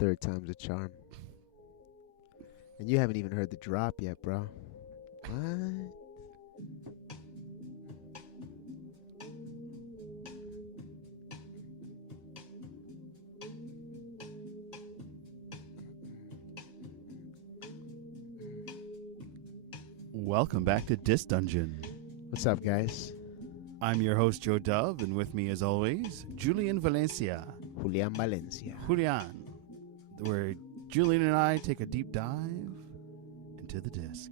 Third time's a charm. And you haven't even heard the drop yet, bro. What? Welcome back to Dis Dungeon. What's up, guys? I'm your host, Joe Dove, and with me, as always, Julian Valencia. Julian Valencia. Julian, where Julian and I take a deep dive into the disc.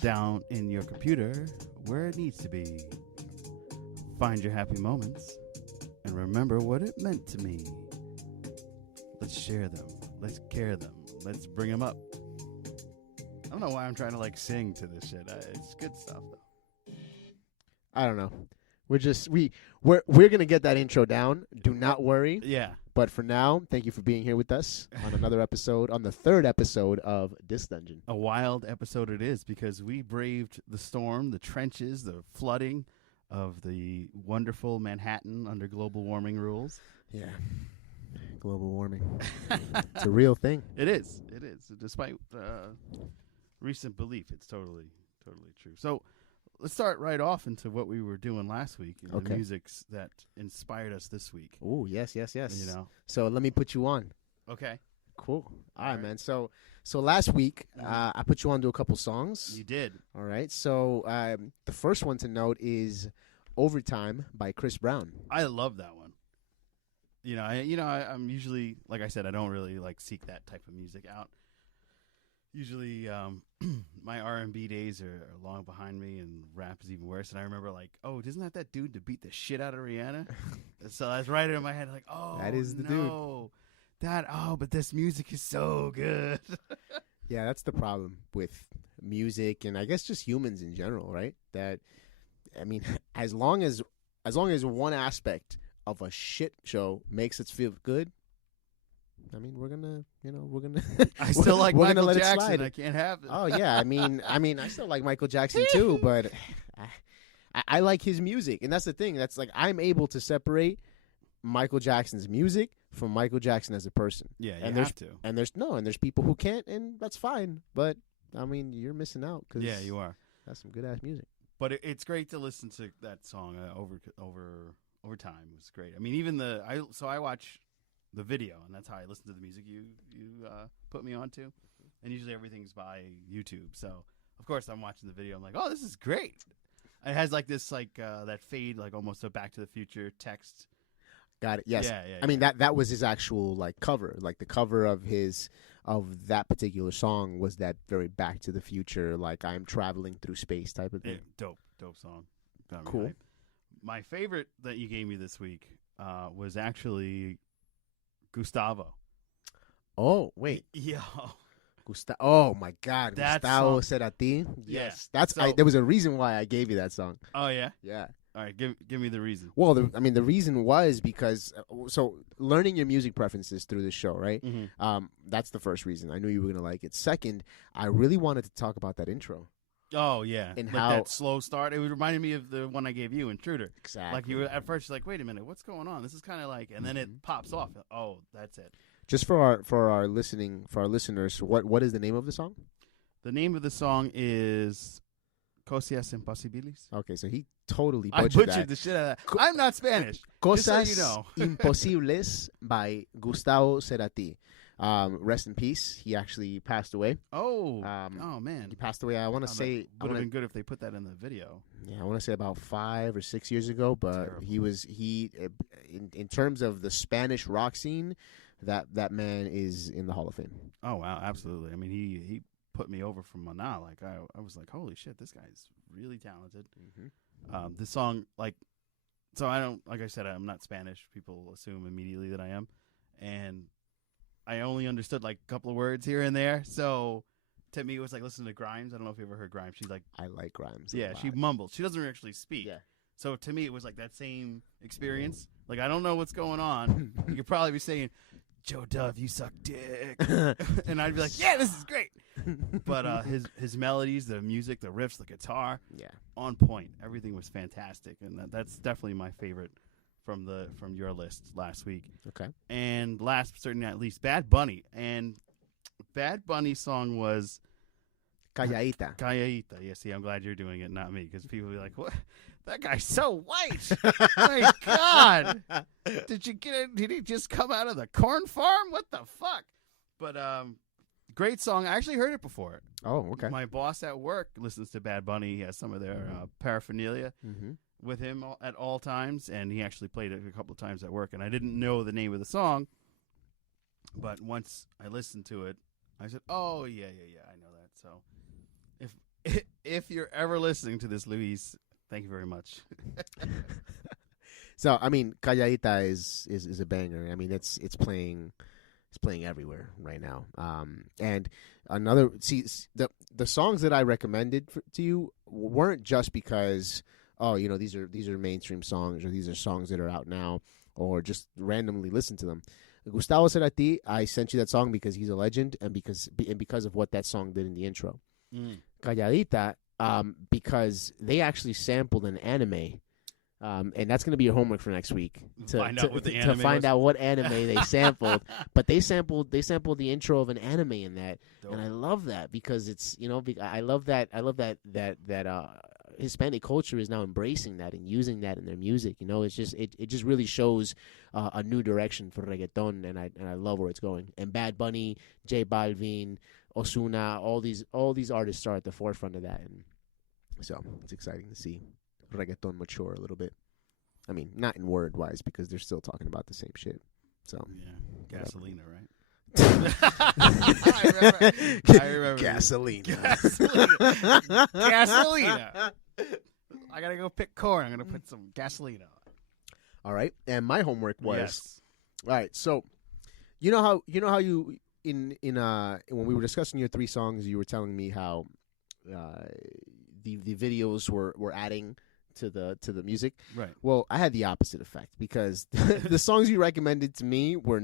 Down in your computer, where it needs to be. Find your happy moments, and remember what it meant to me. Let's share them. Let's care them. Let's bring them up. I don't know why I'm trying to sing to this shit. It's good stuff though. I don't know. We're gonna get that intro down. Do not worry. Yeah. But for now, thank you for being here with us on another episode, on the third episode of Dis Dungeon. A wild episode it is because we braved the storm, the trenches, the flooding of the wonderful Manhattan under global warming rules. Yeah. Global warming. It's a real thing. It is. It is. Despite recent belief, it's totally true. So let's start right off into what we were doing last week and the musics that inspired us this week. Oh, yes. You know. So let me put you on. Okay. Cool. All right, man. So last week, I put you on to a couple songs. You did. All right. So the first one to note is Overtime by Chris Brown. I love that one. I'm usually, like I said, I don't really seek that type of music out. Usually, my R&B days are long behind me, and rap is even worse. And I remember, isn't that dude that beat the shit out of Rihanna? So I was right in my head, that is the dude. But this music is so good. Yeah, that's the problem with music, and I guess just humans in general, right? That, I mean, as long as one aspect of a shit show makes us feel good, I mean, we're gonna. I still like Michael Jackson. I can't have it. Oh yeah, I mean, I still like Michael Jackson too, but I like his music, and that's the thing. That's I'm able to separate Michael Jackson's music from Michael Jackson as a person. Yeah, and you have to. And there's people who can't, and that's fine. But I mean, you're missing out because you are. That's some good ass music. But it's great to listen to that song over time. It was great. I mean, even I watch the video, and that's how I listen to the music you put me onto. And usually everything's by YouTube. So, of course, I'm watching the video. I'm like, oh, this is great. It has this that fade, almost a Back to the Future text. Got it. Yes. Yeah. I mean, that was his actual cover. The cover of that particular song was that very Back to the Future, I'm traveling through space type of thing. Yeah, dope song. Cool. Right. My favorite that you gave me this week was actually Gustavo. Oh, wait. Yo. Oh, my God. That Gustavo song. Cerati. Yes. Yeah. There was a reason why I gave you that song. Oh, yeah? Yeah. All right. Give me the reason. Well, the reason was because, learning your music preferences through the show, right? Mm-hmm. That's the first reason. I knew you were going to like it. Second, I really wanted to talk about that intro. Oh, yeah. And how that slow start. It reminded me of the one I gave you, Intruder. Exactly. You were at first wait a minute, what's going on? This is kind of and then it pops off. Oh, that's it. Just for our listeners, what is the name of the song? The name of the song is Cosas Imposibles. Okay, so he totally I butchered butchered the shit out of that. I'm not Spanish. Cosas just so you know. Imposibles by Gustavo Cerati. Rest in peace. He actually passed away. Oh, man. He passed away. I want to say would have been good if they put that in the video. Yeah, I want to say about 5 or 6 years ago. But Terrible. In terms of the Spanish rock scene, that man is in the Hall of Fame. Oh wow, absolutely. I mean, he put me over from Maná. I was like, holy shit, this guy's really talented. Mm-hmm. This song, so I don't, like I said, I'm not Spanish. People assume immediately that I am, and I only understood a couple of words here and there. So to me, it was like listening to Grimes. I don't know if you ever heard Grimes. She's I like Grimes. Yeah, she mumbles. She doesn't actually speak. Yeah. So to me, it was that same experience. I don't know what's going on. You could probably be saying, Joe Dove, you suck dick. And I'd be like, yeah, this is great. But his melodies, the music, the riffs, the guitar, yeah, on point. Everything was fantastic. And that's definitely my favorite from your list last week. Okay. And last but certainly not least, Bad Bunny. And Bad Bunny's song was Calladita. Calladita. Yeah, see, I'm glad you're doing it, not me, because people will be like, "What? That guy's so white." My God, did you get it? Did he just come out of the corn farm? What the fuck? But great song. I actually heard it before. Oh, okay. My boss at work listens to Bad Bunny. He has some of their paraphernalia with him at all times, and he actually played it a couple of times at work. And I didn't know the name of the song, but once I listened to it, I said, "Oh yeah, I know that." So if you're ever listening to this, Luis, thank you very much. So I mean, Calladita is a banger. I mean, it's playing everywhere right now. And another, the songs that I recommended to you weren't just because, oh, you know, these are mainstream songs, or these are songs that are out now, or just randomly listen to them. Gustavo Cerati, I sent you that song because he's a legend, and because of what that song did in the intro. Calladita, because they actually sampled an anime. And that's going to be your homework for next week to find out what anime they sampled. But they sampled the intro of an anime in that. Dope. And I love that because it's, you know, I love that Hispanic culture is now embracing that and using that in their music. You know, it's just it just really shows a new direction for reggaeton, and I love where it's going. And Bad Bunny, J Balvin, Ozuna, all these artists are at the forefront of that, and so it's exciting to see reggaeton mature a little bit. I mean, not in word wise, because they're still talking about the same shit. So yeah, Gasolina, right? I remember. Gasolina. Gasolina. I gotta go pick corn. I'm gonna put some gasolina on. All right, and my homework was yes. All right. So, you know how you in when we were discussing your 3 songs, you were telling me how the videos were adding to the music. Right. Well, I had the opposite effect because the songs you recommended to me were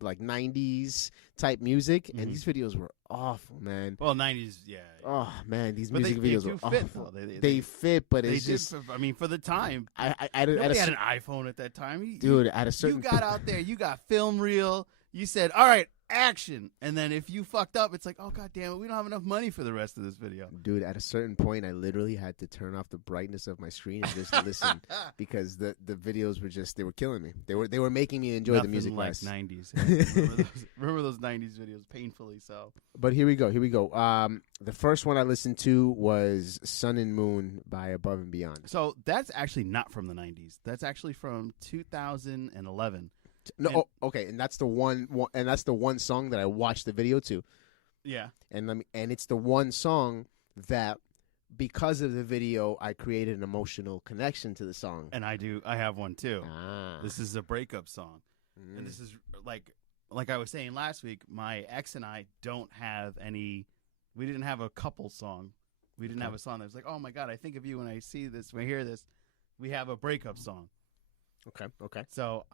like 90s type music, and these videos were awful, man. Well, 90s, yeah. Oh man, these but music videos were fit, awful. They fit, but they it's just. I mean, for the time, Nobody had an iPhone at that time. Dude, at a certain. You got out there, you got film reel. You said, "All right, action," and then if you fucked up, it's like, "Oh god damn it, we don't have enough money for the rest of this video." Dude, at a certain point, I literally had to turn off the brightness of my screen and just listen because the videos they were killing me. They were making me enjoy the music like less. 90s. Remember those 90s videos painfully so. But here we go. The first one I listened to was "Sun and Moon" by Above and Beyond. So that's actually not from the 90s. That's actually from 2011. No, okay, and that's the one song that I watched the video to. Yeah, and it's the one song that, because of the video, I created an emotional connection to the song. And I have one too. Ah. This is a breakup song, and this is like I was saying last week. My ex and I don't have any. We didn't have a couple song. We didn't have a song that was like, "Oh my god, I think of you when I see this, when I hear this." We have a breakup song. Okay. So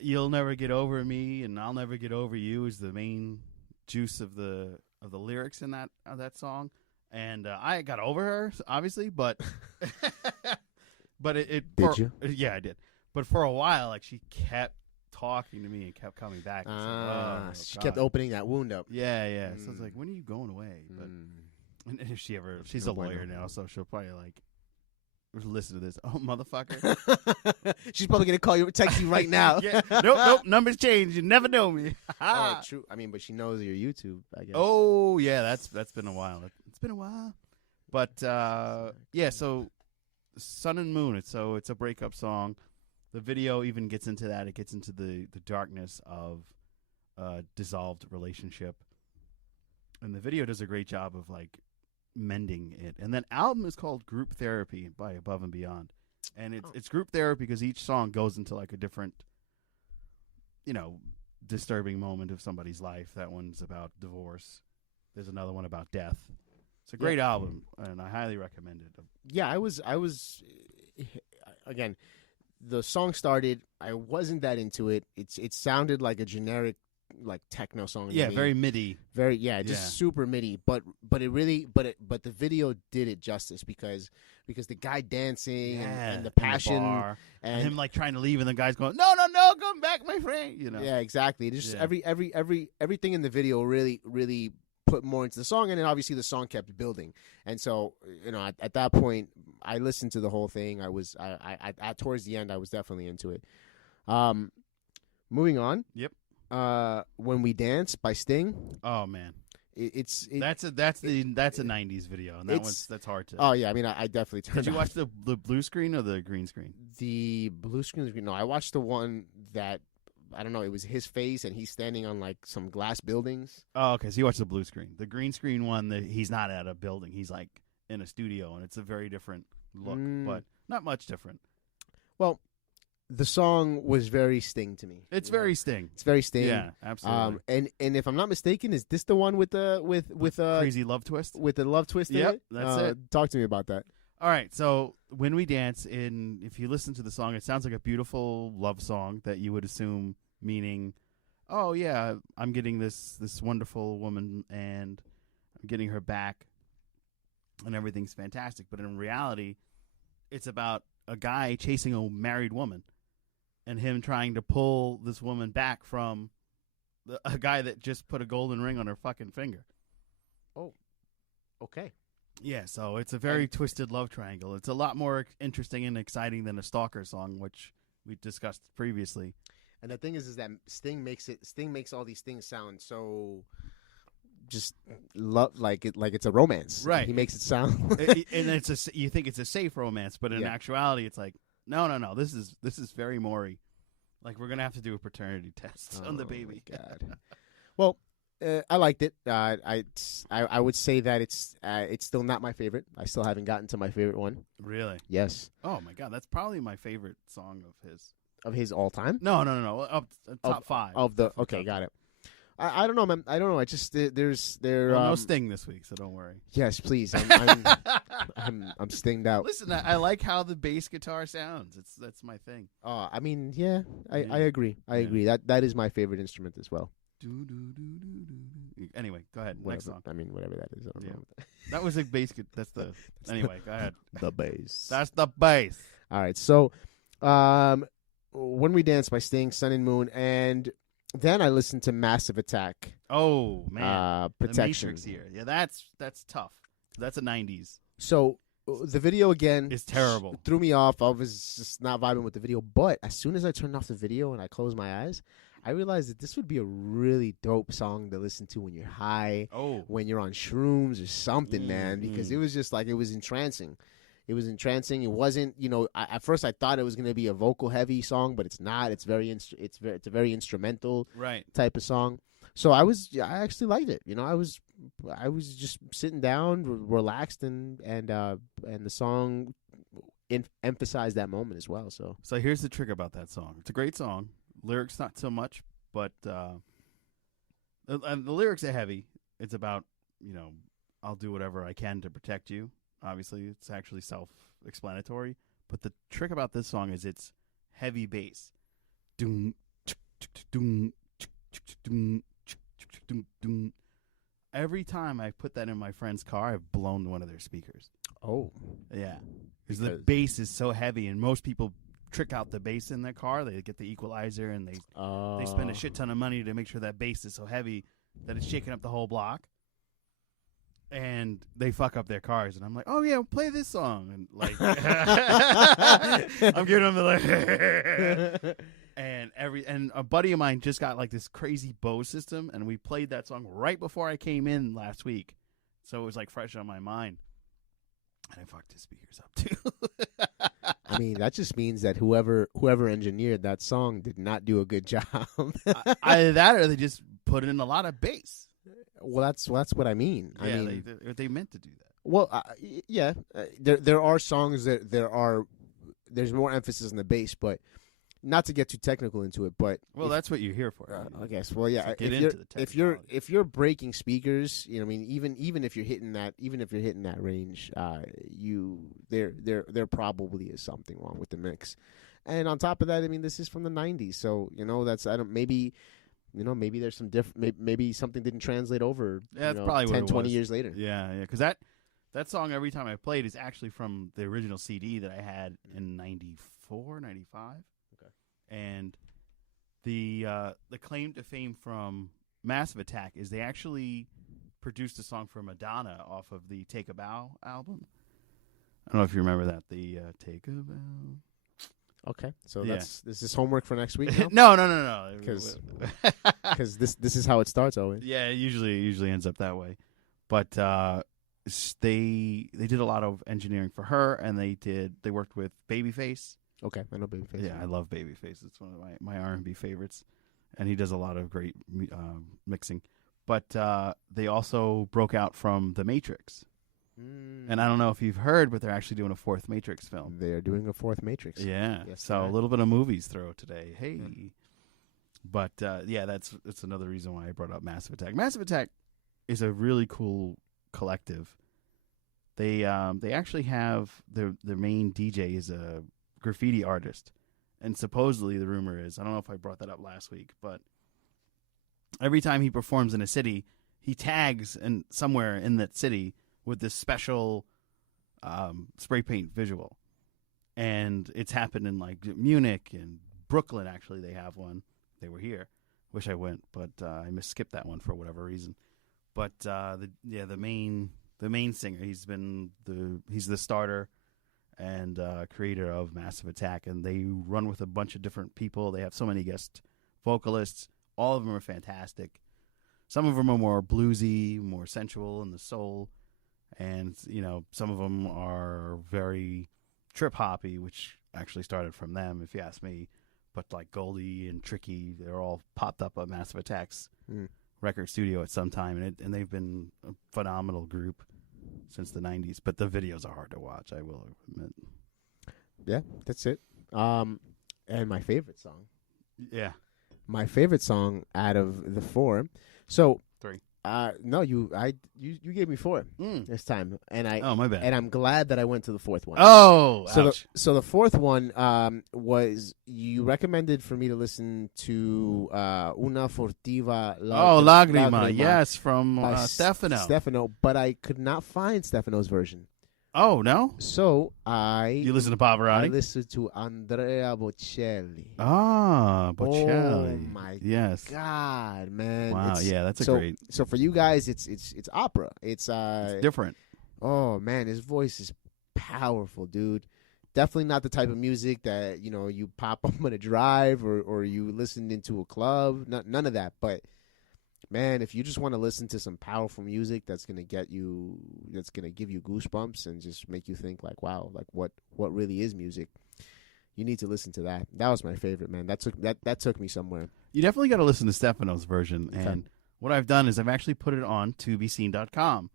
"You'll Never Get Over Me" and "I'll Never Get Over You" is the main juice of the lyrics in that song, and I got over her obviously, but Did you? Yeah, I did. But for a while, like, she kept talking to me and kept coming back. She kept opening that wound up. Yeah. So it's like, when are you going away? But and if she's a lawyer now, so she'll probably like listen to this. Oh, motherfucker. She's probably going to call you, text you right now. Yeah. Nope. Numbers change. You never know me. Oh, true. I mean, but she knows your YouTube, I guess. Oh, yeah. That's been a while. It's been a while. But, yeah, so "Sun and Moon," it's a breakup song. The video even gets into that. It gets into the darkness of a dissolved relationship. And the video does a great job of, like, mending it. And that album is called "Group Therapy" by Above and Beyond, and it's group therapy because each song goes into like a different, disturbing moment of somebody's life. That one's about divorce. There's another one about death. It's a great album, and I highly recommend it. Yeah, I was again, the song started, I wasn't that into it. It sounded like a generic techno song. to Yeah, me. very MIDI. Very just super MIDI. But the video did it justice because the guy dancing and the passion in the bar, and him trying to leave, and the guy's going, no, come back, my friend. Yeah, exactly. Just everything in the video really put more into the song, and then obviously the song kept building. And so at that point, I listened to the whole thing. I towards the end, I was definitely into it. Moving on. Yep. When We Dance by Sting. Oh man, that's a 90s video, and that's hard to. Oh yeah, I mean I definitely turned. Did you watch the blue screen or the green screen? The blue screen. No, I watched the one that I don't know. It was his face, and he's standing on some glass buildings. Oh, okay. So you watched the blue screen. The green screen one, he's not at a building. He's in a studio, and it's a very different look, but not much different. Well, the song was very Sting to me. It's very Sting. It's very Sting. Yeah, absolutely. And if I'm not mistaken, is this the one with crazy love twist? With the love twist in it? That's it. Talk to me about that. All right, so When We Dance, if you listen to the song, it sounds like a beautiful love song that you would assume meaning, oh yeah, I'm getting this wonderful woman and I'm getting her back and everything's fantastic. But in reality, it's about a guy chasing a married woman and him trying to pull this woman back from a guy that just put a golden ring on her fucking finger. Oh, okay. Yeah, so it's a very twisted love triangle. It's a lot more interesting and exciting than a Stalker song, which we discussed previously. And the thing is that Sting makes all these things sound so just like it's a romance. Right. He makes it sound and you think it's a safe romance, but in actuality it's like no, this is very Maury. Like we're going to have to do a paternity test on the baby. My God. Well, I liked it. I would say that it's still not my favorite. I still haven't gotten to my favorite one. Really? Yes. Oh my God, that's probably my favorite song of his. Of his all time? No. Top five. Of the okay, got it. I don't know, man. I don't know. I just no Sting this week, so don't worry. Yes, please. I'm stinged out. Listen, I like how the bass guitar sounds. That's my thing. I mean, yeah, I agree. I agree. That is my favorite instrument as well. Anyway, go ahead. Whatever. Next song. I mean, whatever that is. I don't know. That was a bass. Anyway, go ahead. The bass. That's the bass. All right. So, When We Dance by Sting, Sun and Moon, and then I listened to Massive Attack. Oh man, Protection. The Matrix here. Yeah, that's tough. That's a 90s. So the video again is terrible. Threw me off. I was just not vibing with the video. But as soon as I turned off the video and I closed my eyes, I realized that this would be a really dope song to listen to when you're high, when you're on shrooms or something, man. Because it was just it was entrancing. It was entrancing. It wasn't, at first I thought it was going to be a vocal heavy song, but it's not. It's a very instrumental type of song. So I actually liked it. I was just sitting down, relaxed, and the song emphasized that moment as well. So here's the trick about that song. It's a great song. Lyrics not so much, but the lyrics are heavy. It's about I'll do whatever I can to protect you. Obviously, it's actually self-explanatory. But the trick about this song is it's heavy bass. Every time I put that in my friend's car, I've blown one of their speakers. Oh. Yeah. Because the bass is so heavy, and most people trick out the bass in their car. They get the equalizer, and they spend a shit ton of money to make sure that bass is so heavy that it's shaking up the whole block. And they fuck up their cars, and I'm like, "Oh yeah, play this song." And I'm giving them and a buddy of mine just got this crazy Bose system, and we played that song right before I came in last week, so it was fresh on my mind, and I fucked his speakers up too. I mean, that just means that whoever engineered that song did not do a good job. Either that, or they just put in a lot of bass. Well, that's what I mean. Yeah, I mean, they meant to do that. Well, yeah, there are songs that there's more emphasis on the bass, but not to get too technical into it. But that's what you're here for. I guess. Well, yeah. If you're breaking speakers, I mean, even if you're hitting that range, there probably is something wrong with the mix. And on top of that, I mean, this is from the '90s, so maybe maybe there's some maybe something didn't translate over. Yeah, that's probably 10, what it 20 was. years later. Yeah, because that song every time I played is actually from the original CD that I had in 94, 95. Okay. And the claim to fame from Massive Attack is they actually produced a song for Madonna off of the Take a Bow album. I don't know if you remember that, the Take a Bow. Okay, so Yeah. this is homework for next week. No. Because this is how it starts always. Yeah, it usually ends up that way. But they did a lot of engineering for her, and they worked with Babyface. Okay, I know Babyface. Yeah, I love Babyface. It's one of my R&B favorites, and he does a lot of great mixing. But they also broke out from The Matrix, and I don't know if you've heard, but they're actually doing a fourth Matrix film. They are doing a fourth Matrix. Yeah, Yes, so they a are. little bit of movies throw today. Hey, but that's another reason why I brought up Massive Attack. Massive Attack is a really cool collective. They actually have their main DJ is a graffiti artist, and supposedly the rumor is, I don't know if I brought that up last week, but every time he performs in a city, he tags somewhere in that city with this special spray paint visual. And it's happened in like Munich and Brooklyn. Actually, they have one. They were here. Wish I went, but I skipped that one for whatever reason. But the main singer, he's the starter and creator of Massive Attack, and they run with a bunch of different people. They have so many guest vocalists. All of them are fantastic. Some of them are more bluesy, more sensual in the soul, and some of them are very trip hoppy, which actually started from them, if you ask me. But like Goldie and Tricky, they're all popped up at Massive Attack's record studio at some time, and they've been a phenomenal group since the 90s. But the videos are hard to watch, I will admit. Yeah, that's it. And my favorite song. Yeah. My favorite song out of the four. So 3. No, you gave me 4 this time, and my bad. and I'm glad that I went to the fourth one. Oh, ouch. So the fourth one was you recommended for me to listen to Una Furtiva Lagrima. Yes, from by Stefano. Stefano, but I could not find Stefano's version. Oh, no? So You listen to I Pavarotti? listened to Andrea Bocelli. Ah, Oh Bocelli. my yes. God, man! Wow, yeah, that's so, great. So for you guys, it's opera. It's Different. Oh man, his voice is powerful, dude. Definitely not the type of music that you pop up on a drive or you listen into a club. None of that. But man, if you just want to listen to some powerful music that's gonna give you goosebumps and just make you think like, wow, like what really is music, you need to listen to that. That was my favorite, man. That took me somewhere. You definitely got to listen to Stefano's version. Okay. And what I've done is I've actually put it on tobeseen.com.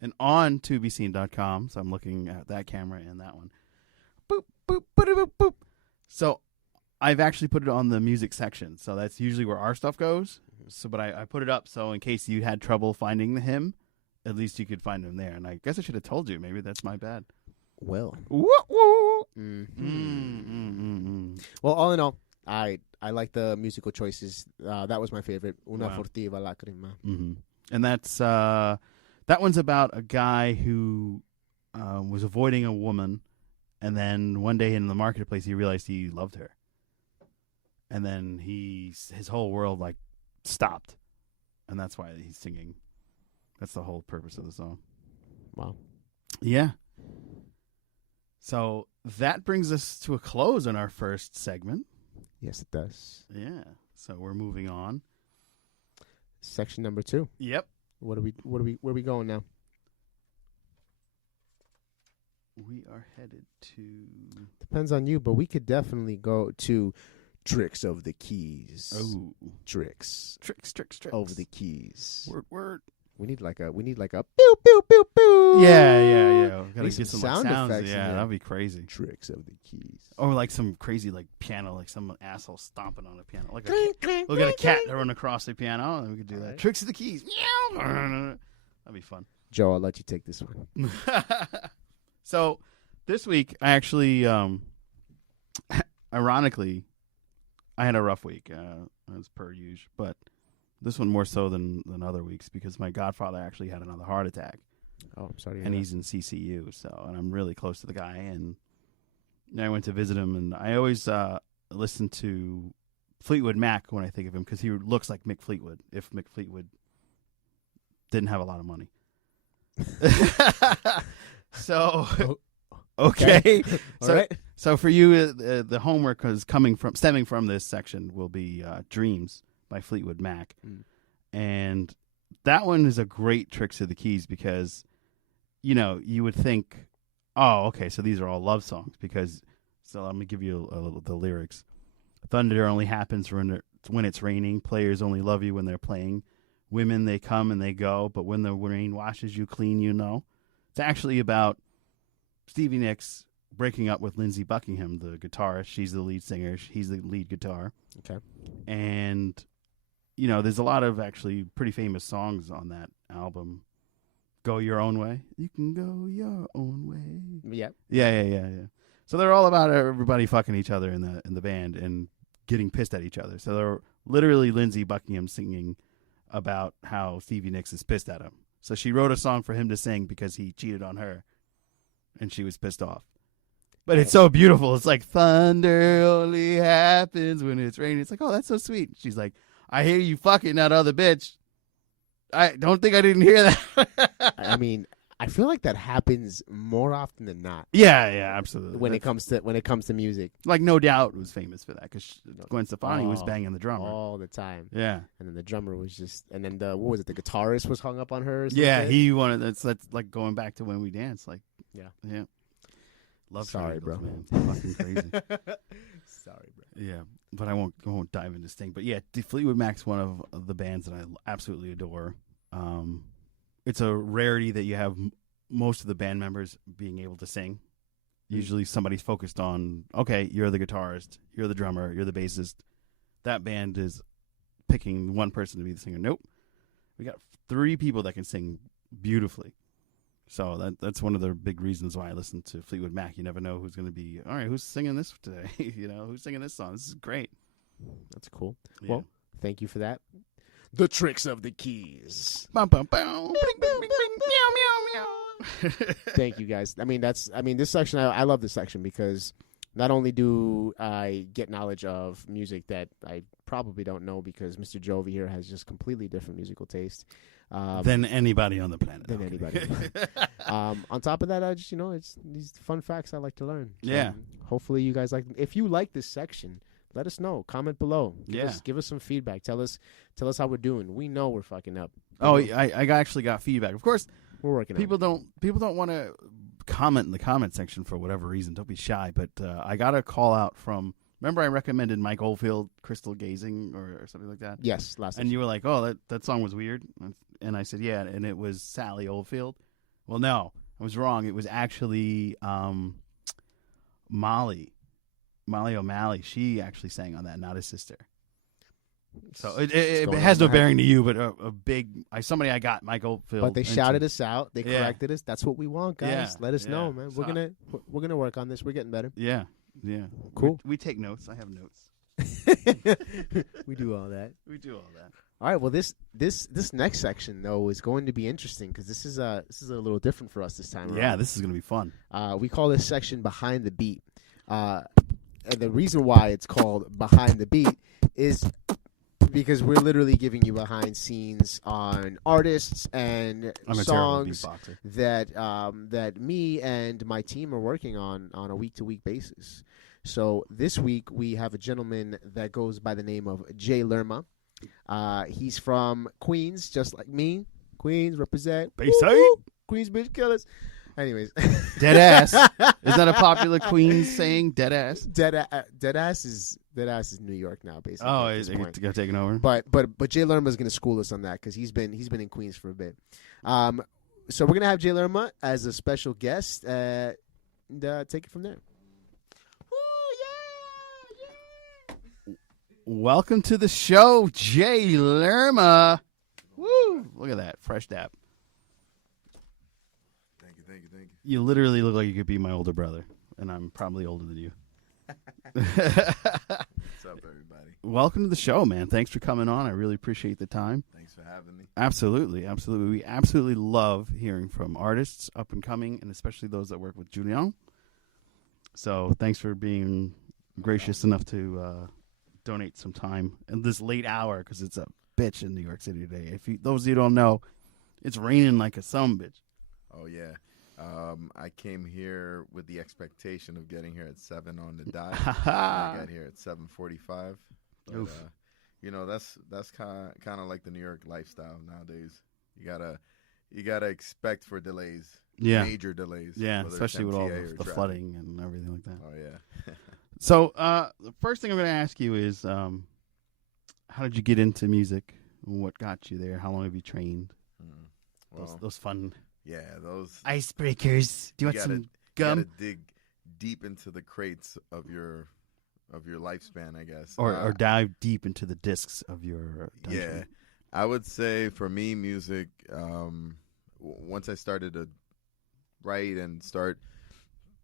And on tobeseen.com, so I'm looking at that camera and that one. Boop, boop, boop, boop, boop. So I've actually put it on the music section. So that's usually where our stuff goes. So, but I put it up so in case you had trouble finding him, at least you could find him there. And I guess I should have told you. Maybe that's my bad. Well, Mm-hmm. Well, all in all, I like the musical choices. That was my favorite. Una Wow. Furtiva Lacrima. Mm-hmm. And that's that one's about a guy who was avoiding a woman, and then one day in the marketplace he realized he loved her, and then his whole world like stopped, and that's why he's singing. That's the whole purpose of the song. Wow. Yeah. So that brings us to a close on our first segment. Yes, it does. Yeah. So we're moving on. Section number 2. Yep. Where are we going now? We are headed to... Depends on you, but we could definitely go to Tricks of the Keys. Oh. Tricks Tricks. over the keys. Word. We need like a pew pew pew pew. Yeah. Gotta Need get some some like, sound sounds. effects in Yeah, there. that'd be crazy. Tricks of the Keys. Or like some crazy like piano, like some asshole stomping on a piano. Like Clink, clink, we'll get a clink, cat clink. to run across the piano, and we could do that. Alright. Tricks of the keys. Meow. That'd be fun. Joe, I'll let you take this one. So this week, I actually, ironically, I had a rough week, as per usual, but this one more so than other weeks because my godfather actually had another heart attack. Oh, I'm sorry. And he's in CCU, and I'm really close to the guy. And I went to visit him, and I always listen to Fleetwood Mac when I think of him because he looks like Mick Fleetwood if Mick Fleetwood didn't have a lot of money. So, okay. All right. So for you, the homework is stemming from this section will be Dreams by Fleetwood Mac. And that one is a great Tricks of the Keys because, you would think, oh, okay, so these are all love songs so let me give you the lyrics. Thunder only happens when it's raining. Players only love you when they're playing. Women, they come and they go, but when the rain washes you clean, It's actually about Stevie Nicks breaking up with Lindsey Buckingham, the guitarist. She's the lead singer. He's the lead guitar. Okay. And, there's a lot of actually pretty famous songs on that album. Go Your Own Way. You can go your own way. Yeah. Yeah. So they're all about everybody fucking each other in the band and getting pissed at each other. So they're literally Lindsey Buckingham singing about how Stevie Nicks is pissed at him. So she wrote a song for him to sing because he cheated on her, and she was pissed off. But it's so beautiful. It's like thunder only happens when it's raining. It's like, oh, that's so sweet. She's like, I hear you fucking that other bitch. I don't think I didn't hear that. I mean, I feel like that happens more often than not. Yeah, absolutely. When it comes to music, like No Doubt was famous for that because Gwen Stefani was banging the drummer all the time. Yeah, and then the drummer was just, and then the guitarist was hung up on her. Or something. Yeah, he wanted. That's like going back to when we danced. Like, yeah. Love Sorry, triangles, bro. Man. Fucking crazy. Sorry, bro. Yeah, but I won't dive into Sting. But yeah, Fleetwood Mac's one of the bands that I absolutely adore. It's a rarity that you have most of the band members being able to sing. Usually somebody's focused on, okay, you're the guitarist, you're the drummer, you're the bassist. That band is picking one person to be the singer. Nope. We got 3 people that can sing beautifully. So that's one of the big reasons why I listen to Fleetwood Mac. You never know who's going to be, all right, who's singing this today? Who's singing this song? This is great. That's cool. Yeah. Well, thank you for that. The Tricks of the Keys. Bum, bum, bum. Bling, bling, bling, bling. Meow, meow, meow. Thank you, guys. I mean, this section, I love this section because not only do I get knowledge of music that I probably don't know because Mr. Jovi here has just completely different musical taste. Than anybody on the planet. On top of that, I just, it's these fun facts I like to learn. So yeah. Hopefully you guys like them. If you like this section, let us know. Comment below. Give us some feedback. Tell us how we're doing. We know we're fucking up. I actually got feedback. Of course, we're working. People don't want to comment in the comment section for whatever reason. Don't be shy. But I got a call out from. Remember, I recommended Mike Oldfield, Crystal Gazing, or something like that. Yes, last. And you were like, "Oh, that song was weird," and I said, "Yeah," and it was Sally Oldfield. Well, no, I was wrong. It was actually Molly O'Malley. She actually sang on that, not his sister. So it has no bearing to you, but a big somebody I got Mike Oldfield. But they shouted us out. They corrected us. That's what we want, guys. Yeah, let us know, man. We're gonna work on this. We're getting better. Yeah. Cool. We take notes. I have notes. We do all that. All right. Well, this next section though is going to be interesting because this is a little different for us this time around. Yeah, this is going to be fun. We call this section Behind the Beat. And the reason why it's called Behind the Beat is because we're literally giving you behind scenes on artists and songs that me and my team are working on a week-to-week basis. So this week we have a gentleman that goes by the name of Jay Lerma. He's from Queens, just like me. Queens represent. Bayside. Queens bitch killers. Anyways, dead ass. Is that a popular Queens saying? Dead ass. Dead ass is New York now, basically. Oh, is it got taken over? But Jay Lerma is going to school us on that because he's been in Queens for a bit. So we're gonna have Jay Lerma as a special guest and take it from there. Welcome to the show, Jay Lerma. Woo! Look at that, fresh dap. Thank you. You literally look like you could be my older brother, and I'm probably older than you. What's up, everybody? Welcome to the show, man. Thanks for coming on. I really appreciate the time. Thanks for having me. Absolutely, absolutely. We absolutely love hearing from artists up and coming, and especially those that work with Julian. So thanks for being gracious enough to donate some time in this late hour, because it's a bitch in New York City today. Those of you who don't know, it's raining like a sumbitch. Oh, yeah. I came here with the expectation of getting here at 7 on the dot. I got here at 7:45. But, that's kind of like the New York lifestyle nowadays. You gotta expect for delays. Yeah. Major delays. Yeah, especially with all the the flooding and everything like that. Oh, yeah. So the first thing I'm going to ask you is, how did you get into music? What got you there? How long have you trained? Well, Those fun those icebreakers. Do you want some You gum? gotta dig deep into the crates of your lifespan, I guess. Or dive deep into the discs of your dungeon? Yeah. I would say for me, music, once I started to write and start,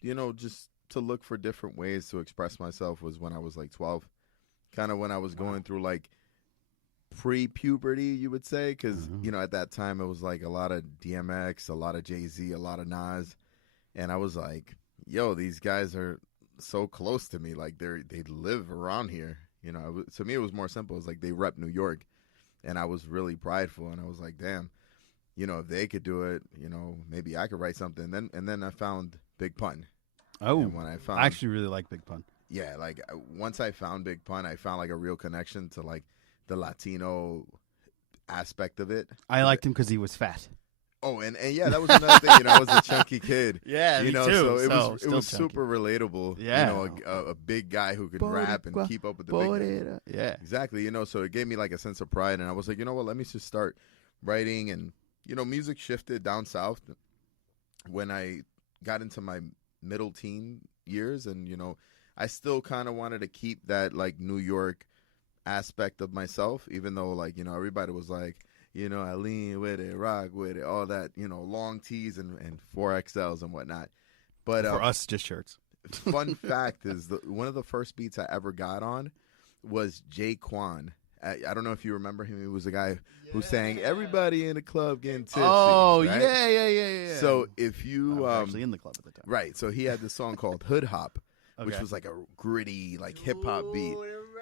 just to look for different ways to express myself was when I was like 12. Kind of when I was going through like pre-puberty, you would say, because, at that time it was like a lot of DMX, a lot of Jay-Z, a lot of Nas. And I was like, yo, these guys are so close to me. Like they live around here. To me, it was more simple. It was like they rep New York. And I was really prideful. And I was like, damn, if they could do it, maybe I could write something. And then I found Big Pun. Oh, and when I actually really like Big Pun. Yeah, like once I found Big Pun, I found like a real connection to like the Latino aspect of it. I liked him because he was fat. Oh, and yeah, that was another thing. I was a chunky kid. Yeah, me too. So it was chunky. super relatable. Yeah, a big guy who could rap and keep up with the big guy. Yeah, exactly. So it gave me like a sense of pride, and I was like, you know what? Let me just start writing. And music shifted down south when I got into my middle teen years, and I still kind of wanted to keep that like New York aspect of myself, even though like everybody was like, I lean with it, rock with it, all that, long tees and 4XLs and whatnot. But for us, just shirts. Fun fact is one of the first beats I ever got on was Jay Quan. I don't know if you remember him. He was the guy who sang "Everybody in the Club Getting Tipsy." Oh, right? yeah. So if you I was actually in the club at the time, right? So he had this song called "Hood Hop," which Okay. was like a gritty, like hip hop beat.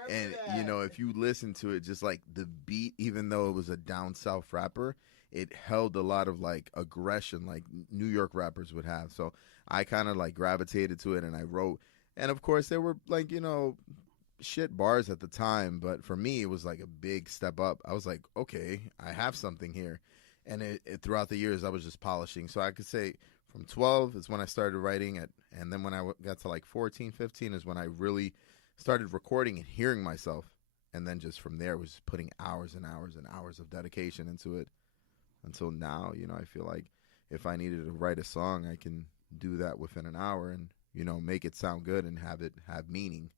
And if you listen to it, just like the beat, even though it was a down south rapper, it held a lot of like aggression, like New York rappers would have. So I kind of like gravitated to it, and I wrote. And of course, there were like shit bars at the time, but for me, it was like a big step up. I was like, okay, I have something here. And it throughout the years, I was just polishing. So I could say from 12 is when I started writing it, and then when I got to like 14, 15 is when I really started recording and hearing myself, and then just from there was just putting hours and hours and hours of dedication into it until now. I feel like if I needed to write a song, I can do that within an hour and make it sound good and have it have meaning,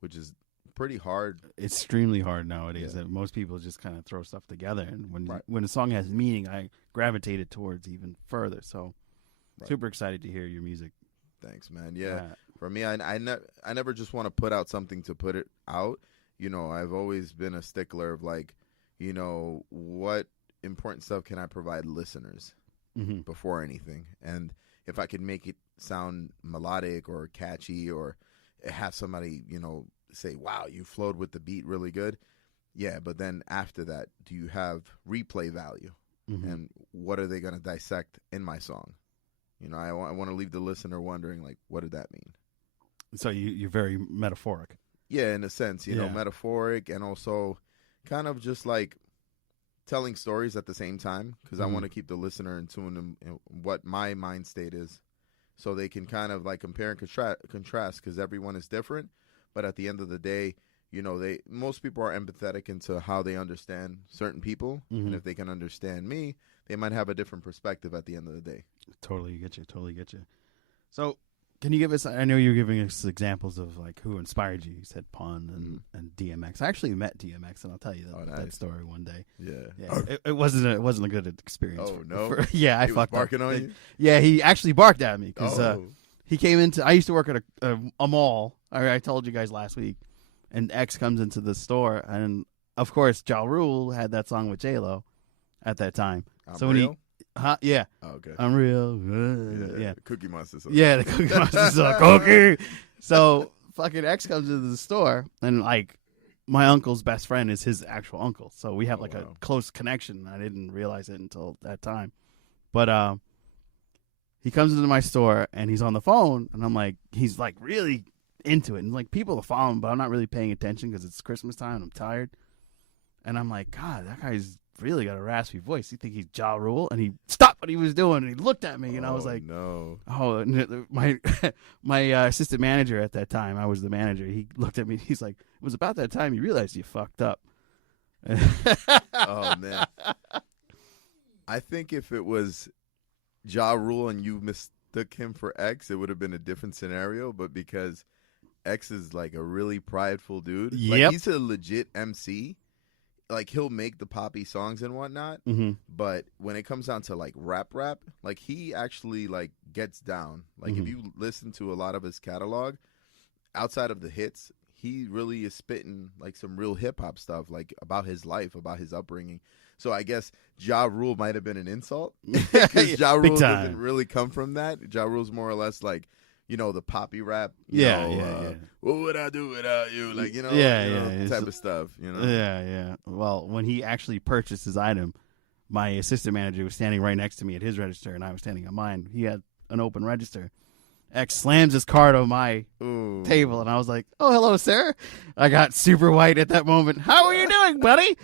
which is pretty hard. It's extremely hard nowadays. That most people just kind of throw stuff together, and when a song has meaning, I gravitated towards even further. So super excited to hear your music. Thanks, man. Yeah. For me, I never just want to put out something to put it out. I've always been a stickler of like, what important stuff can I provide listeners before anything? And if I could make it sound melodic or catchy or have somebody, say, wow, you flowed with the beat really good. Yeah, but then after that, do you have replay value? And what are they going to dissect in my song? I want to leave the listener wondering, like, what did that mean? So you're very metaphoric. Yeah, in a sense, metaphoric, and also kind of just like telling stories at the same time, because I want to keep the listener in tune in what my mind state is, so they can kind of like compare and contrast, because everyone is different. But at the end of the day, most people are empathetic into how they understand certain people, and if they can understand me, they might have a different perspective at the end of the day. Totally get you. So can you give us, I know you're giving us examples of like who inspired you. You said Pun and DMX. I actually met DMX, and I'll tell you that story one day. Yeah. It wasn't a good experience. Oh, no? I he fucked was barking up. on you? Yeah, he actually barked at me because he came into, I used to work at a mall. I told you guys last week. and X comes into the store, and of course, Ja Rule had that song with J-Lo at that time. I'm real? Yeah. Oh, okay. I'm real. Yeah. Cookie Monster song. Yeah, the Cookie Monster song. Cookie. So fucking X comes into the store, and like my uncle's best friend is his actual uncle. So we have like a close connection. I didn't realize it until that time. But he comes into my store and he's on the phone, and I'm like, he's like really into it. And like people are following, but I'm not really paying attention because it's Christmas time and I'm tired. And I'm like, God, that guy's really got a raspy voice. You think he's Ja Rule? And he stopped what he was doing and he looked at me, and I was like, no. Oh, my assistant manager at that time, I was the manager. He looked at me. He's like, it was about that time you realized you fucked up. Oh man. I think if it was Ja Rule and you mistook him for X, it would have been a different scenario. But because X is like a really prideful dude, like he's a legit MC. Like he'll make the poppy songs and whatnot, but when it comes down to like rap, like he actually like gets down. Like if you listen to a lot of his catalog, outside of the hits, he really is spitting like some real hip hop stuff, like about his life, about his upbringing. So I guess Ja Rule might have been an insult because Ja Rule doesn't really come from that. Ja Rule's more or less like, you know, the poppy rap. You know, what would I do without you? Like, you know, type of stuff. You know. Yeah. Well, when he actually purchased his item, my assistant manager was standing right next to me at his register, and I was standing on mine. He had an open register. X slams his card on my table, and I was like, "Oh, hello, sir." I got super white at that moment. How are you doing, buddy?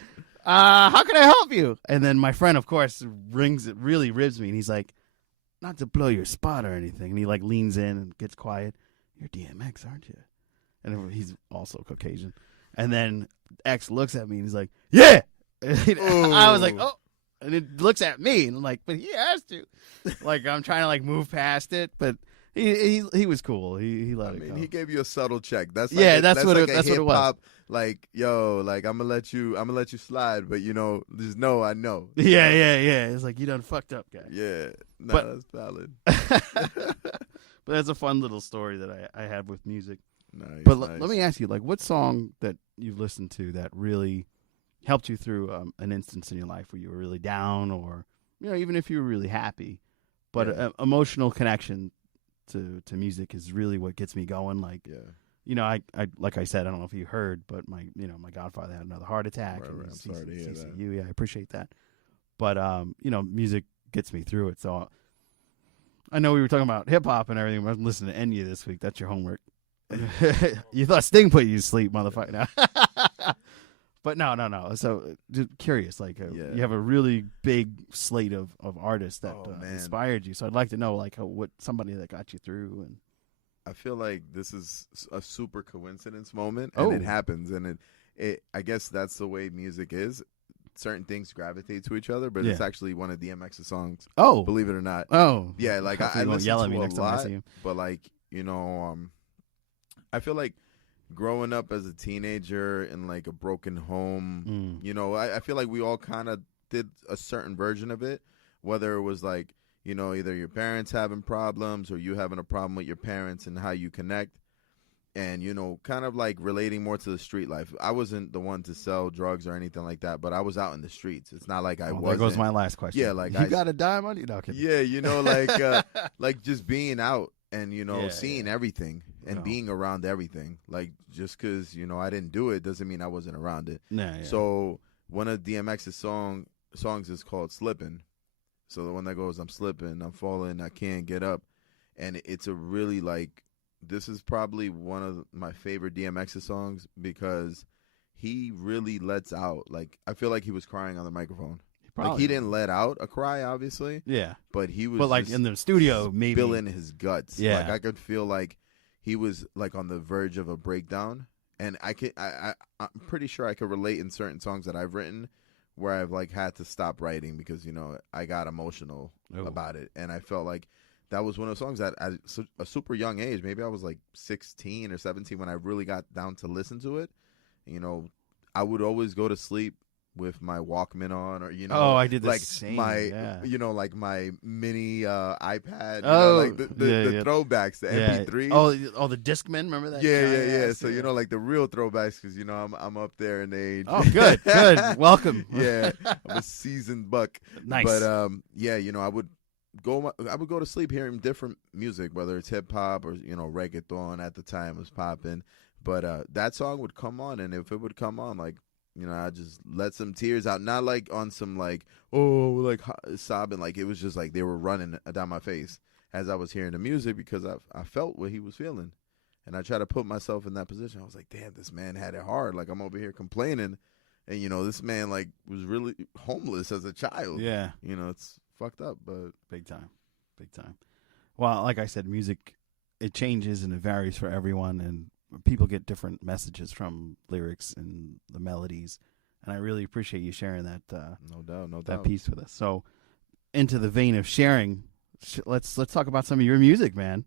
How can I help you? And then my friend, of course, really ribs me, and he's like, not to blow your spot or anything. And he like leans in and gets quiet. You're DMX, aren't you? And he's also Caucasian. And then X looks at me and he's like, yeah. I was like, oh. And it looks at me and I'm like, but he asked you. Like I'm trying to like move past it, but he was cool. He let it go. He gave you a subtle check. That's like that's what like it was. Like, yo, like I'm gonna let you slide, but you know, just know I know. Yeah. It's like you done fucked up, guy. Yeah, that's valid. But that's a fun little story that I had with music. Nice. But let me ask you, like, what song that you've listened to that really helped you through an instance in your life where you were really down, or you know, even if you were really happy, but emotional connection to music is really what gets me going. Like, you know, I like I said, I don't know if you heard, but my godfather had another heart attack. Right. I'm sorry to hear that. Yeah, I appreciate that. But you know, music gets me through it. So I know we were talking about hip hop and everything. I'm listening to Enya this week. That's your homework. You thought Sting put you to sleep, motherfucker. No. But no. So just curious, like you have a really big slate of artists that inspired you. So I'd like to know like what somebody that got you through. And I feel like this is a super coincidence moment, and it happens, and it I guess that's the way music is. Certain things gravitate to each other, but it's actually one of DMX's songs. Oh, believe it or not. Oh, yeah. Like I listen yell to at me next time I see him. But like I feel like growing up as a teenager in like a broken home, you know, I feel like we all kind of did a certain version of it, whether it was like, you know, either your parents having problems or you having a problem with your parents and how you connect. And, you know, kind of like relating more to the street life. I wasn't the one to sell drugs or anything like that, but I was out in the streets. It's not like I wasn't. There goes my last question. Yeah, like you got a dime on you? No, yeah, you know, like like just being out and, you know, seeing everything and being around everything. Like just because, you know, I didn't do it doesn't mean I wasn't around it. So one of DMX's songs is called Slippin'. So the one that goes, I'm slipping, I'm falling, I can't get up. And it's a really like, this is probably one of my favorite DMX's songs because he really lets out. Like, I feel like he was crying on the microphone. Like, he didn't let out a cry, obviously. Yeah. But he was like in the studio, maybe. Spilling his guts. Yeah. Like, I could feel like he was like on the verge of a breakdown. And I'm pretty sure I could relate in certain songs that I've written where I've like had to stop writing because, you know, I got emotional about it. And I felt like that was one of the songs that at a super young age, maybe I was like 16 or 17 when I really got down to listen to it. You know, I would always go to sleep with my Walkman on, or Oh, I did the like same. my Yeah. like my mini iPad, Oh, like the throwbacks, the MP3s. Oh, the Discman. Remember that? Yeah. So like the real throwbacks, because I'm up there in age. Oh, good. Welcome. Yeah, I'm a seasoned buck. Nice. But I would go to sleep hearing different music, whether it's hip hop or reggaeton at the time was popping. But that song would come on, and if it would come on, like, I just let some tears out, not like on some like sobbing, like it was just like they were running down my face as I was hearing the music, because I felt what he was feeling, and I tried to put myself in that position. I was like, damn, this man had it hard. Like, I'm over here complaining, and this man like was really homeless as a child. Yeah. It's fucked up, but big time. Well, like I said, music, it changes and it varies for everyone, and people get different messages from lyrics and the melodies, and I really appreciate you sharing that. No doubt. That piece with us. So, into the vein of sharing, let's talk about some of your music, man.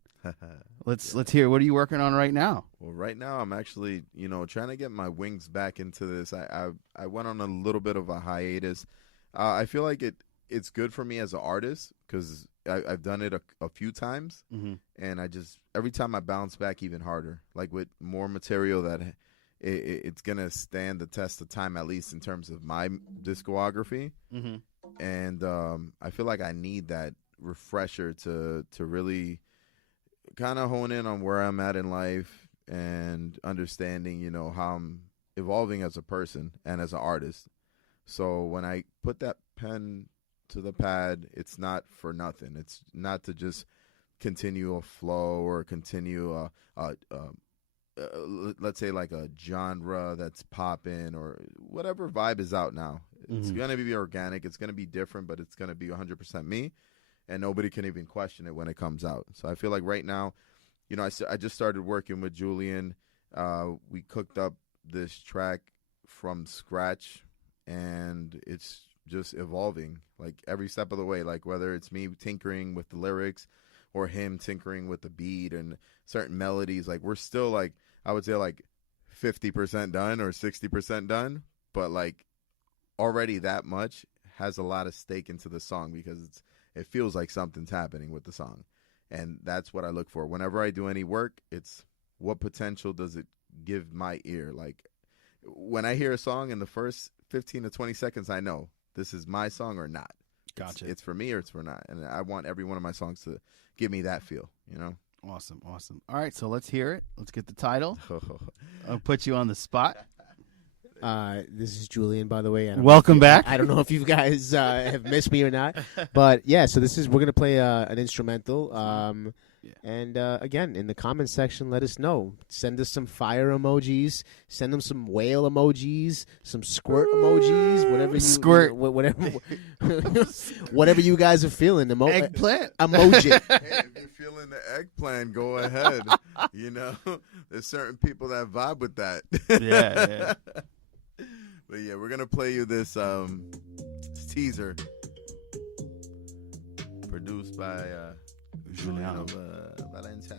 Let's hear. What are you working on right now? Well, right now I'm actually trying to get my wings back into this. I went on a little bit of a hiatus. I feel like it's good for me as an artist, because I've done it a few times, and every time I bounce back even harder, like with more material that it's going to stand the test of time, at least in terms of my discography. And I feel like I need that refresher to really kind of hone in on where I'm at in life, and understanding, how I'm evolving as a person and as an artist. So when I put that pen to the pad, it's not for nothing. It's not to just continue a flow or continue let's say like a genre that's popping, or whatever vibe is out now. It's going to be organic. It's going to be different, but it's going to be 100% me, and nobody can even question it when it comes out. So I feel like right now, I just started working with Julian. We cooked up this track from scratch, and it's just evolving like every step of the way, like whether it's me tinkering with the lyrics or him tinkering with the beat and certain melodies. Like, we're still, like, I would say like 50% done or 60% done, but like already that much has a lot of stake into the song, because it feels like something's happening with the song. And that's what I look for whenever I do any work. It's what potential does it give my ear? Like, when I hear a song in the first 15 to 20 seconds, I know this is my song or not. Gotcha. It's for me or it's for not. And I want every one of my songs to give me that feel, Awesome. All right, so let's hear it. Let's get the title. I'll put you on the spot. This is Julian, by the way. Welcome back. I don't know if you guys have missed me or not, but yeah. So we're gonna play an instrumental. And again, in the comments section, let us know. Send us some fire emojis. Send them some whale emojis, some squirt emojis, whatever you squirt, whatever you guys are feeling. Eggplant emoji. Hey, if you're feeling the eggplant, go ahead. There's certain people that vibe with that. Yeah. But yeah, we're gonna play you this teaser produced by Julian Valencia.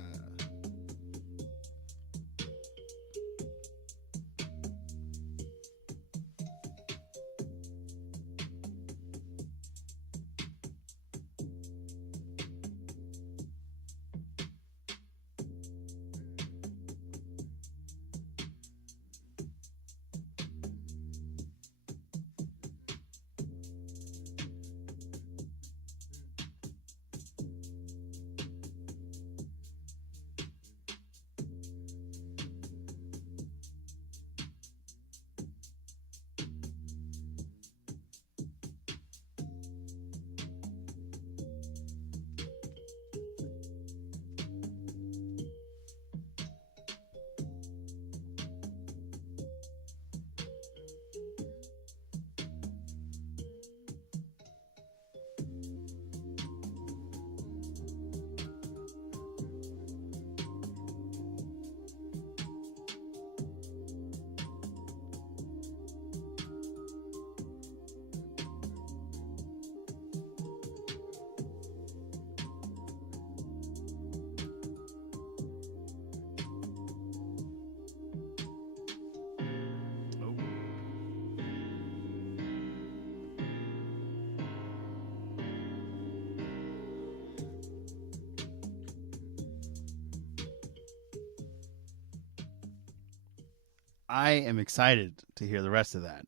I am excited to hear the rest of that.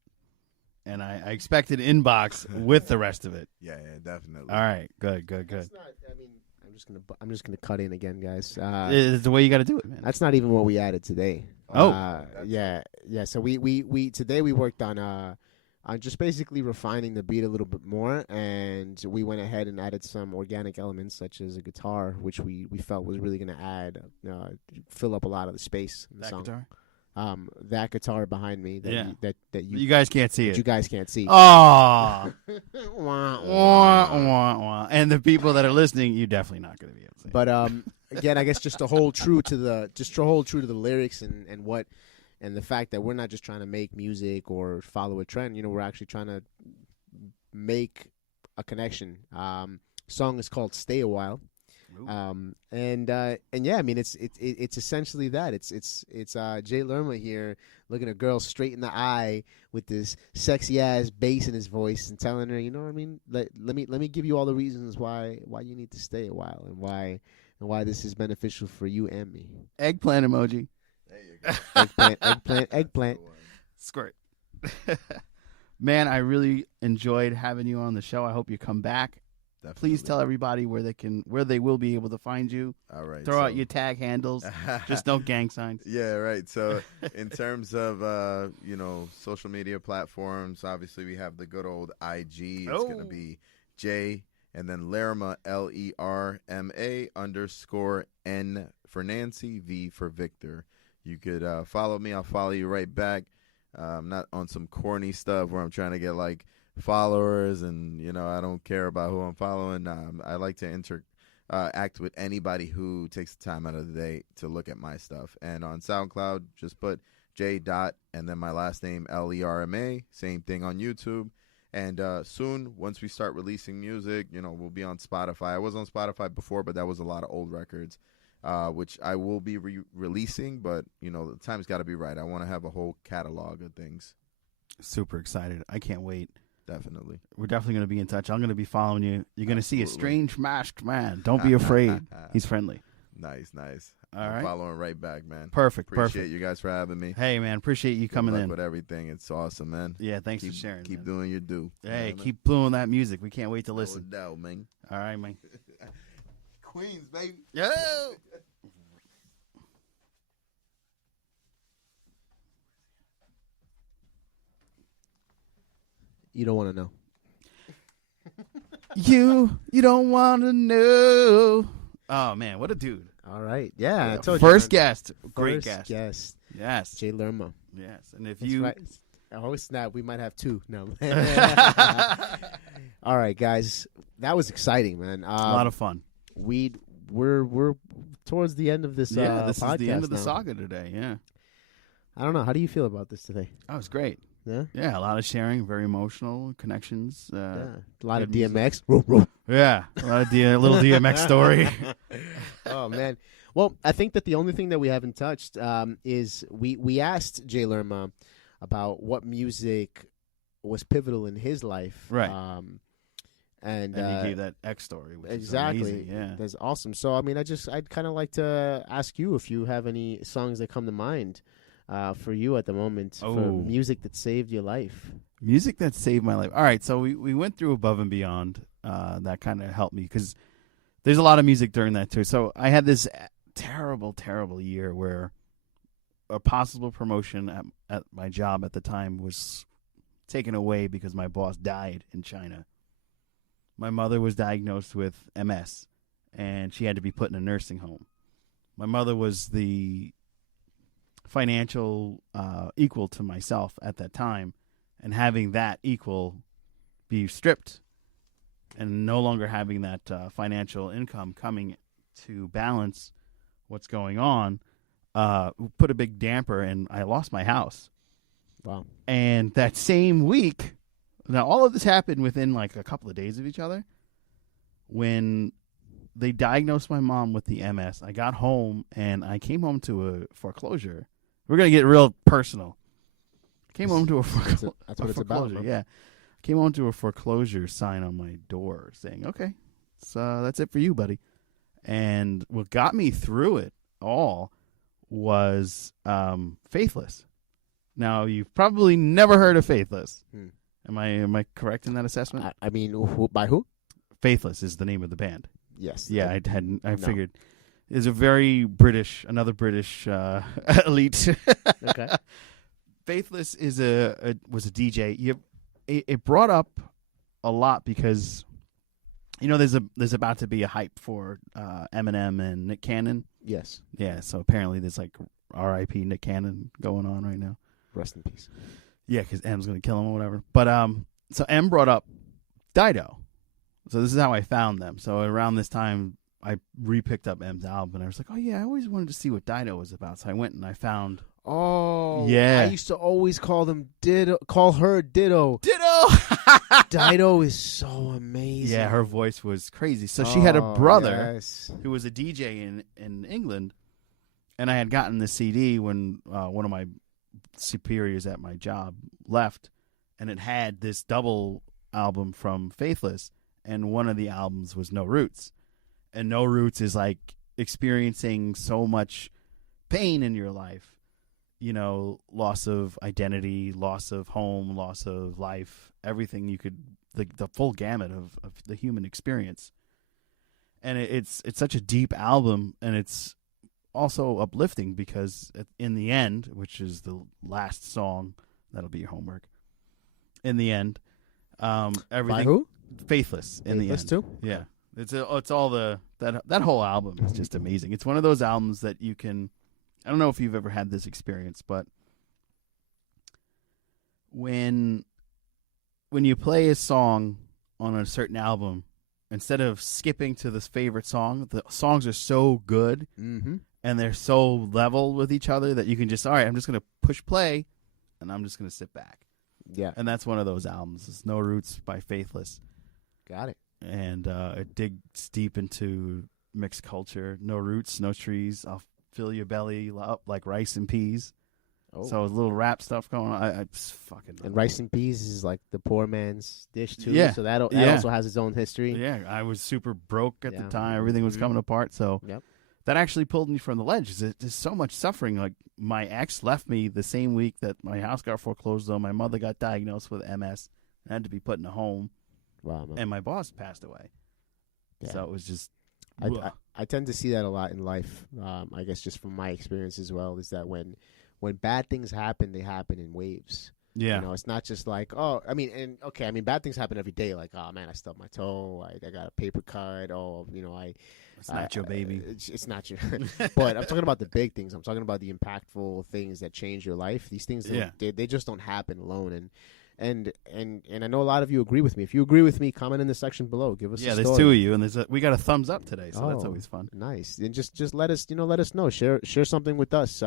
And I expect an inbox with the rest of it. Yeah, definitely. All right, good. That's not, I mean, I'm just gonna cut in again, guys. It's the way you got to do it, man. That's not even what we added today. Yeah. So we today we worked on just basically refining the beat a little bit more, and we went ahead and added some organic elements such as a guitar, which we felt was really gonna add fill up a lot of the space in the That song. guitar? That guitar behind me that you guys can't see it. You guys can't see. Oh. Wah, Wah, wah, wah. And the people that are listening, you're definitely not going to be able to see. But again, I guess just to hold true to the lyrics and what and the fact that we're not just trying to make music or follow a trend. You know, we're actually trying to make a connection. Song is called "Stay a While." And yeah, I mean it's essentially that. It's Jay Lerma here looking a girl straight in the eye with this sexy ass bass in his voice and telling her, you know what I mean? Let me give you all the reasons why you need to stay a while and why this is beneficial for you and me. Eggplant emoji. There you go. Eggplant. Squirt. Man, I really enjoyed having you on the show. I hope you come back. Definitely. Please tell everybody where they will be able to find you. All right. Throw out your tag handles. Just no gang signs. Yeah, right. So in terms of social media platforms, obviously we have the good old IG. It's going to be J and then Lerma LERMA_N for Nancy, V for Victor. You could follow me. I'll follow you right back. I'm not on some corny stuff where I'm trying to get like followers and I don't care about who I'm following. I like to interact with anybody who takes the time out of the day to look at my stuff. And on SoundCloud, just put J. and then my last name LERMA. Same thing on YouTube. And soon, once we start releasing music, we'll be on Spotify. I was on Spotify before, but that was a lot of old records, which I will be releasing. But the time's got to be right. I want to have a whole catalog of things. Super excited! I can't wait. Definitely. We're definitely going to be in touch. I'm going to be following you. You're going to see a strange masked man. Don't be afraid. He's friendly. Nice. All I'm right. following right back, man. Perfect. Appreciate you guys for having me. Hey, man. Appreciate you coming in. With everything. It's awesome, man. Yeah, thanks for sharing. Keep man. doing your due. Hey, keep blowing that music. We can't wait to listen. No doubt, man. All right, man. Queens, baby. Yo! You don't want to know. You don't want to know. Oh, man. What a dude. All right. Yeah. I told First you, guest. Great First guest. guest. Yes. Jay Lerma. Yes. And if That's you. right. Oh, snap. We might have two. No. All right, guys. That was exciting, man. A lot of fun. We're towards the end of this This podcast is the end of the now. saga today. Yeah. I don't know. How do you feel about this today? That was great. Yeah? Yeah, a lot of sharing, very emotional connections. Yeah. A lot of good music. DMX. Yeah, a lot of little DMX story. Oh, man. Well, I think that the only thing that we haven't touched is we asked Jay Lerma about what music was pivotal in his life. Right. And he gave that X story, which exactly. is amazing. Yeah. That's awesome. So, I mean, I'd kind of like to ask you if you have any songs that come to mind for you at the moment for music that saved your life. Music that saved my life. All right, so we went through Above and Beyond. That kind of helped me because there's a lot of music during that too. So I had this terrible, terrible year where a possible promotion at my job at the time was taken away because my boss died in China. My mother was diagnosed with MS, and she had to be put in a nursing home. My mother was the financial equal to myself at that time, and having that equal be stripped and no longer having that financial income coming to balance what's going on put a big damper, and I lost my house. Wow. And that same week, now all of this happened within like a couple of days of each other. When they diagnosed my mom with the MS, I got home and I came home to a foreclosure. We're going to get real personal. I came home to a foreclosure. That's what it's about. Huh? Yeah. I came home to a foreclosure sign on my door saying, okay, so that's it for you, buddy. And what got me through it all was Faithless. Now, you've probably never heard of Faithless. Hmm. Am I correct in that assessment? I mean, by who? Faithless is the name of the band. Yes. Yeah, I figured. It's a very British, another British elite. Okay. Faithless was a DJ. It brought up a lot because, there's about to be a hype for Eminem and Nick Cannon. Yes. Yeah, so apparently there's like R.I.P. Nick Cannon going on right now. Rest in peace. Yeah, because M's going to kill him or whatever. But so M brought up Dido. So this is how I found them. So around this time, I re-picked up M's album, and I was like, oh, yeah, I always wanted to see what Dido was about. So I went and I found... Oh, yeah. I used to always call her Ditto. Ditto! Dido is so amazing. Yeah, her voice was crazy. So she had a brother yes. who was a DJ in England, and I had gotten the CD when one of my superiors at my job left, and it had this double album from Faithless, and one of the albums was No Roots. And No Roots is like experiencing so much pain in your life, loss of identity, loss of home, loss of life, everything you could, the full gamut of the human experience. And it's such a deep album, and it's also uplifting because in the end, which is the last song, that'll be your homework. In the end, everything. By who? Faithless. In the end, too. Yeah, it's all that whole album is just amazing. It's one of those albums that you can. I don't know if you've ever had this experience, but when you play a song on a certain album, instead of skipping to this favorite song, the songs are so good. Mm-hmm. And they're so level with each other that you can just, all right, I'm just going to push play, and I'm just going to sit back. Yeah. And that's one of those albums. It's No Roots by Faithless. Got it. And it digs deep into mixed culture. No roots, no trees. I'll fill your belly up like rice and peas. Oh. So a little rap stuff going on. I just fucking... And rice and peas is like the poor man's dish, too. Yeah. So that Yeah. also has its own history. Yeah, I was super broke at Yeah. the time. Everything was coming apart, so... Yep. That actually pulled me from the ledge. There's so much suffering. Like, my ex left me the same week that my house got foreclosed on. My mother got diagnosed with MS and had to be put in a home. Wow, man. And my boss passed away. Yeah. So it was just... I tend to see that a lot in life. I guess just from my experience as well, is that when bad things happen, they happen in waves. Yeah. It's not just like, bad things happen every day. Like, oh, man, I stubbed my toe. I got a paper cut. Oh, It's not your baby. It's not your... But I'm talking about the big things. I'm talking about the impactful things that change your life. These things, they just don't happen alone. And I know a lot of you agree with me. If you agree with me, comment in the section below. Give us a story. There's two of you, and we got a thumbs up today, so that's always fun. Nice. And just let us know. Share something with us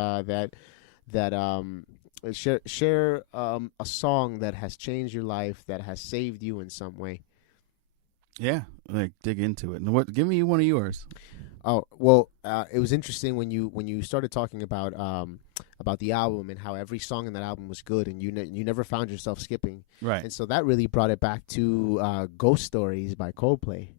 share a song that has changed your life, that has saved you in some way. Yeah, like dig into it. And give me one of yours. Oh, well, it was interesting when you started talking about the album and how every song in that album was good, and you never found yourself skipping. Right. And so that really brought it back to Ghost Stories by Coldplay.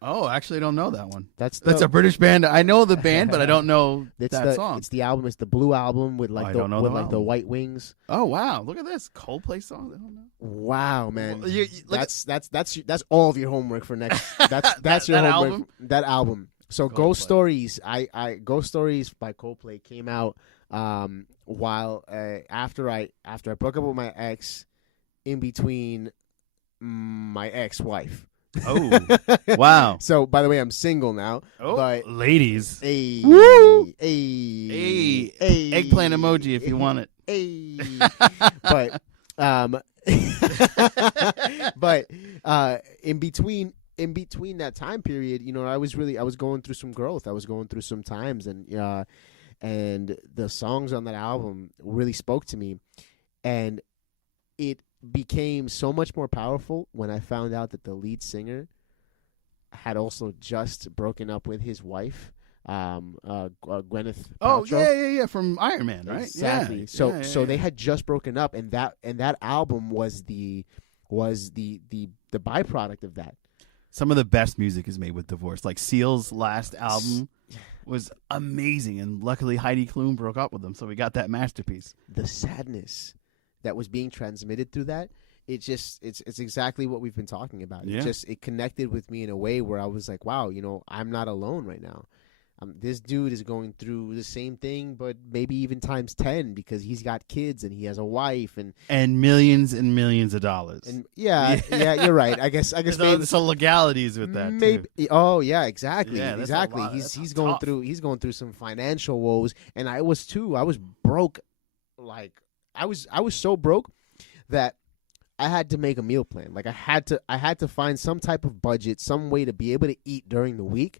Oh, actually, I don't know that one. That's a British band. I know the band, but I don't know that song. It's the album. It's the blue album with I don't know the album. the white wings. Oh wow! Look at this Coldplay song. I don't know. Wow, man. Well, that's all of your homework for next. That's your that homework. album? That album. So Coldplay. Ghost Stories. Ghost Stories by Coldplay came out while after I broke up with my ex, in between my ex-wife. Oh, wow. So, by the way, I'm single now. Oh, but ladies. Woo! Eggplant emoji if you want it. But in between that time period, I was going through some growth. I was going through some times, and the songs on that album really spoke to me, and it became so much more powerful when I found out that the lead singer had also just broken up with his wife, Gwyneth Paltrow. Oh yeah, from Iron Man, right? Exactly. Yeah. So they had just broken up, and that album was the byproduct of that. Some of the best music is made with divorce. Like Seal's last album was amazing. And luckily Heidi Klum broke up with him, so we got that masterpiece. The sadness that was being transmitted through that, it's exactly what we've been talking about. Yeah. It connected with me in a way where I was like, wow, I'm not alone right now. This dude is going through the same thing, but maybe even times 10 because he's got kids and he has a wife and millions of dollars. And yeah, you're right. I guess there's some legalities with that. Maybe. Too. Oh yeah, exactly. Yeah, exactly. He's going through some financial woes, and I was too. I was broke. Like I was so broke that I had to make a meal plan. Like I had to find some type of budget, some way to be able to eat during the week.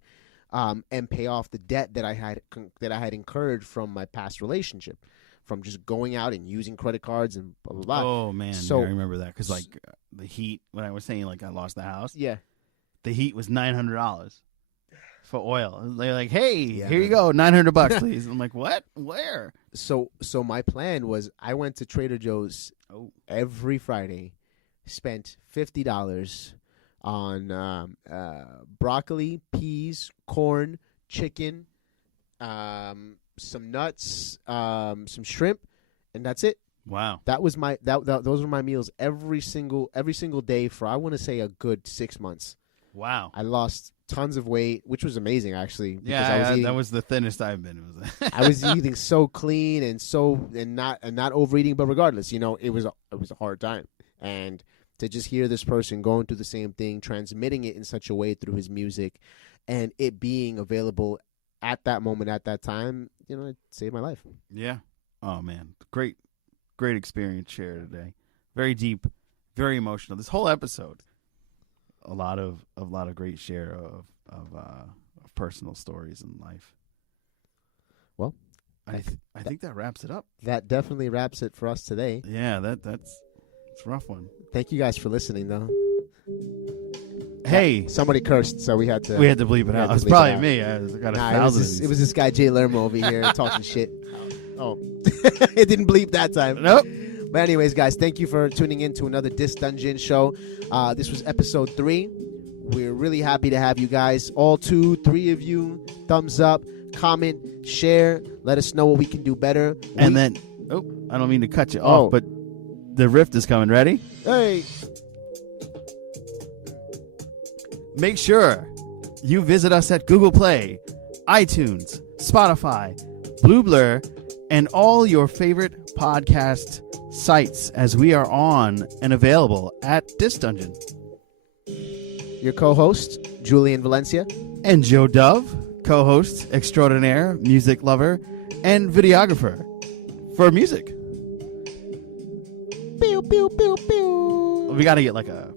And pay off the debt that I had incurred from my past relationship, from just going out and using credit cards and blah blah blah. Oh man, so, I remember that because like the heat. When I was saying like I lost the house, yeah, the heat was $900 for oil. They're like, hey, here you go, $900 please. I'm like, what? Where? So my plan was I went to Trader Joe's every Friday, spent $50. On broccoli, peas, corn, chicken, some nuts, some shrimp, and that's it. Wow, that was those were my meals every single day for I want to say a good 6 months. Wow, I lost tons of weight, which was amazing actually. Yeah, that was the thinnest I've been. I was eating so clean and not overeating, but regardless, it was a hard time. And to just hear this person going through the same thing, transmitting it in such a way through his music, and it being available at that moment, at that time, it saved my life. Yeah. Oh man, great experience shared today. Very deep, very emotional. This whole episode, a lot of great share of personal stories in life. Well, I think that wraps it up. That definitely wraps it for us today. Yeah, that's. It's a rough one. Thank you guys for listening, though. Hey, somebody cursed, so we had to bleep it out. It's probably me. I got it was this guy Jay Lerma over here talking shit. Oh, it didn't bleep that time. Nope. But anyways, guys, thank you for tuning in to another Dis Dungeon show. This was episode 3. We're really happy to have you guys, all 2, 3 of you. Thumbs up, comment, share. Let us know what we can do better. And then, I don't mean to cut you off, but the rift is coming. Ready? Hey. Make sure you visit us at Google Play, iTunes, Spotify, Blue Blur, and all your favorite podcast sites as we are on and available at Dis Dungeon. Your co-host, Julian Valencia. And Joe Dove, co-host extraordinaire, music lover, and videographer for music. Pew, pew, pew, pew. We got to get like a...